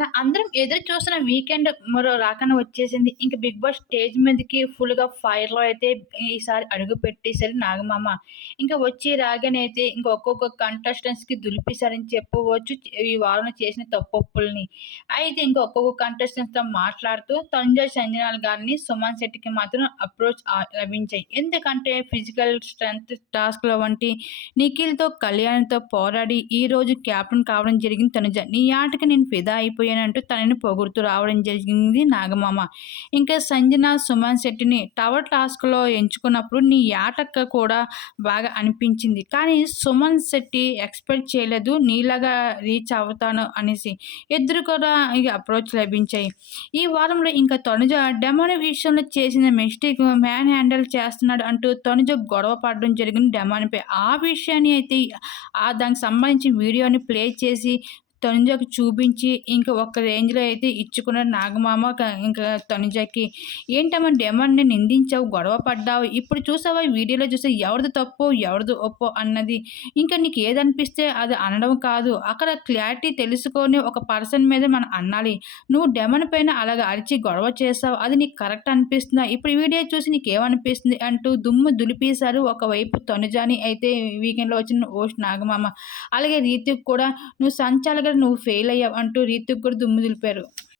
మన అందరం ఎదురు చూస్తున్న వీకెండ్ మరో రాకన వచ్చేసింది. ఇంక 'బిగ్ బాస్' స్టేజ్ మీదకి ఫుల్‌గా ఫైర్‌లో అయితే ఈసారి అడుగు పెట్టేసారు నాగమామ. ఇంకా వచ్చి రాగానైతే ఇంక ఒక్కొక్క కంటెస్టెంట్స్‌కి దులిపేశారని చెప్పవచ్చు. ఈ వారం చేసిన తప్పొప్పుల్ని. అయితే ఇంకా ఒక్కొక్క కంటెస్టెంట్స్‌తో మాట్లాడుతూ తంజా సంజనాల్ గారిని సుమన్ శెట్టికి మాత్రం అప్రోచ్ లభించాయి. ఎందుకంటే ఫిజికల్ స్ట్రెంత్ టాస్క్‌ల వంటి నిఖిల్‌తో, కళ్యాణ్‌తో పోరాడి ఈరోజు క్యాప్టెన్ కావడం జరిగింది తనుజ. నీ ఆటకి నేను ఫిదా అంటూ తనని పొగుడుతూ రావడం జరిగింది నాగమామ. ఇంకా సంజన, సుమన్ శెట్టిని టవర్ టాస్క్‌లో ఎంచుకున్నప్పుడు నీ ఆటక్క కూడా బాగా అనిపించింది. కానీ సుమన్ శెట్టి ఎక్స్‌పెక్ట్ చేయలేదు నీలాగా రీచ్ అవుతాను అనేసి. ఇద్దరు కూడా ఇక అప్రోచ్ లభించాయి. ఈ వారంలో ఇంకా తనుజ డెమోని విషయంలో చేసిన మిస్టేక్ మ్యాన్ హ్యాండిల్ చేస్తున్నాడు అంటూ తనుజ గొడవ పడడం జరిగింది డెమానిపై ఆ విషయాన్ని అయితే ఆ దానికి సంబంధించిన వీడియోని ప్లే చేసి తనుజకి చూపించి ఇంక ఒక రేంజ్‌లో అయితే ఇచ్చుకున్నాడు నాగమామ ఇంకా తనుజకి. ఏంటమ్మా డెమాన్‌ని నిందించావు, గొడవ పడ్డావు. ఇప్పుడు చూసావా వీడియోలో చూసే ఎవరిది తప్పు, ఎవరిది ఒప్పో అన్నది. ఇంకా నీకు ఏదనిపిస్తే అది అనడం కాదు. అక్కడ క్లారిటీ తెలుసుకొని ఒక పర్సన్ మీద మనం అనాలి. నువ్వు డెమన్ పైన అలాగ అరిచి గొడవ చేసావు. అది నీకు కరెక్ట్ అనిపిస్తుందా? ఇప్పుడు వీడియో చూసి నీకేమనిపిస్తుంది? అంటూ దుమ్ము దులిపేశారు ఒకవైపు తనుజాని అయితే వీకెండ్‌లో వచ్చిన ఓష్ నాగమామ. అలాగే రీతికి కూడా నువ్వు సంచాలకుడిగా నువ్వు ఫెయిల్ అయ్యావు అంటూ రీతికి కూడా దుమ్ము దులిపారు.